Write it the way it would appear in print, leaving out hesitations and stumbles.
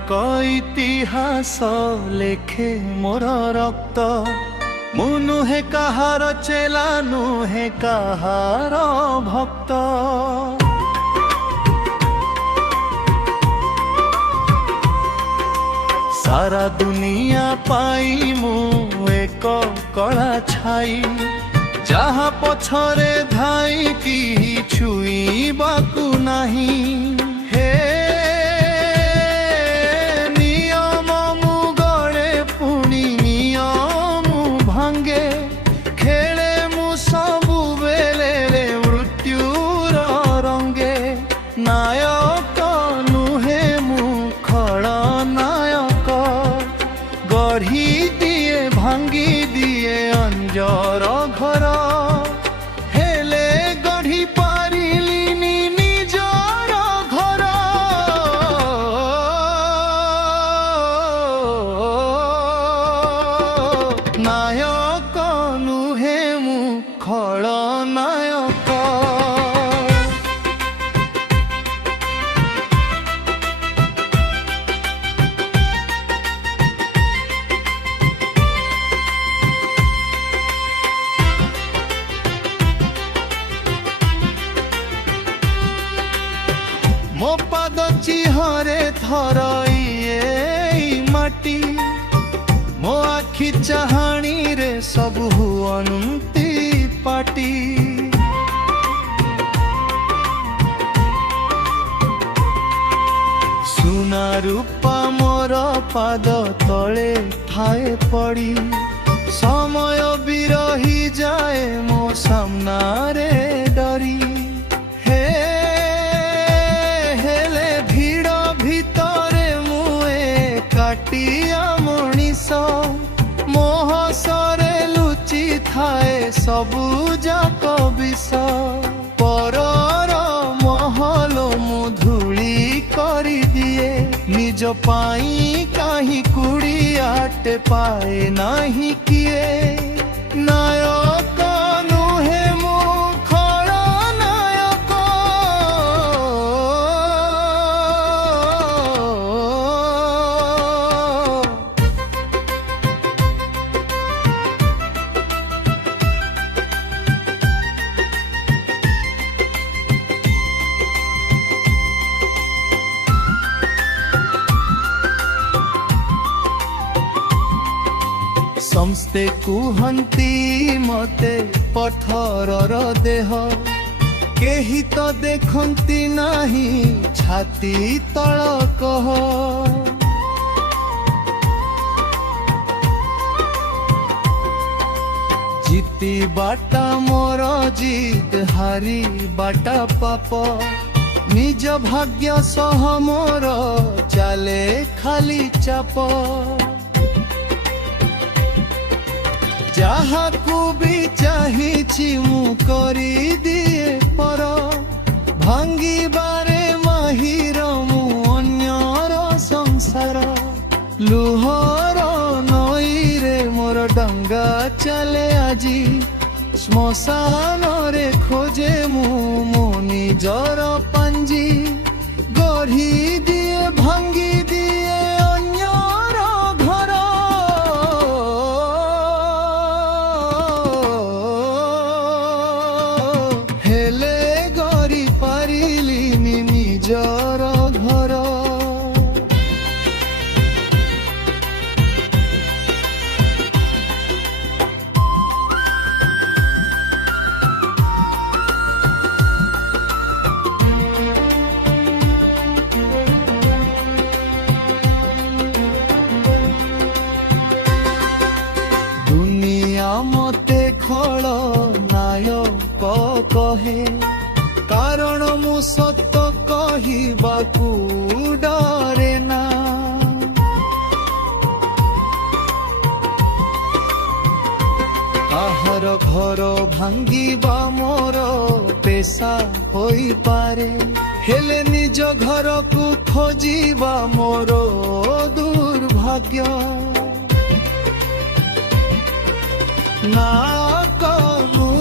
ଏକ ଇତିହାସ ଲେଖେ ମୋର ରକ୍ତ। ମୁଁ ନୁହେଁ କାହାର ଚେଲା, ନୁହେଁ କାହାର ଭକ୍ତ। सारा दुनिया पाई मु एक कला छाई, जहाँ पछरे धाई की छुईबाकू नहीं। हे नियम मु गड़े पुणी नियम भांगे, खेले मु सबु बेले मृत्युर रंगे। नायक नुहे मु खलनायक, गढ़ी दिए भांगी दिए अंजर घर, हेले गढ़ी पारिलिनी निजर घर। नायक नुहे मु खलनायक। मो पाद चिहरे थरइए माटी, मो आखि चाहाणी रे सबु अनुंती पाटी। सुना रूपा मोर पाद तले ठाए पड़ी, समय भी रही जाए मो सामना रे डरी। काटिया मनीष मोह सरे लुचि थाए सबु जाक विष। परर महल मु धूली करी दिए, निज पाई काहि कुड़ियाटे पाए नाही किए। नायक नुहे मु खलनायक, समस्ते कुहंती मते पथरर देह, केही तो देखंती नाही छाती तल कह। जीती बाटा मोर जीत, हारी बाटा पाप। निज भाग्य सह मोर चाले खाली चाप। जहाकू भी चाहिछि मु करी दिए पर, भांगी बारे माहिर मु अन्यर संसार। लुहर नई रे मोर डंगा चले आजी, श्मशान रे खोजे मु मो निजर पांजी। गढ़ी दिए भांगी दिए अन्यर घर, हेले गरी पारिलिनी निजर घर। दुनिया मते खलनायक कहे, कारण मु सत कहिबाकू डरे ना। आहार घर भांगिबा मोर पेशा होई पारे, हेले निज घर को खोजिबा मोर दुर्भाग्य। ना कहूँ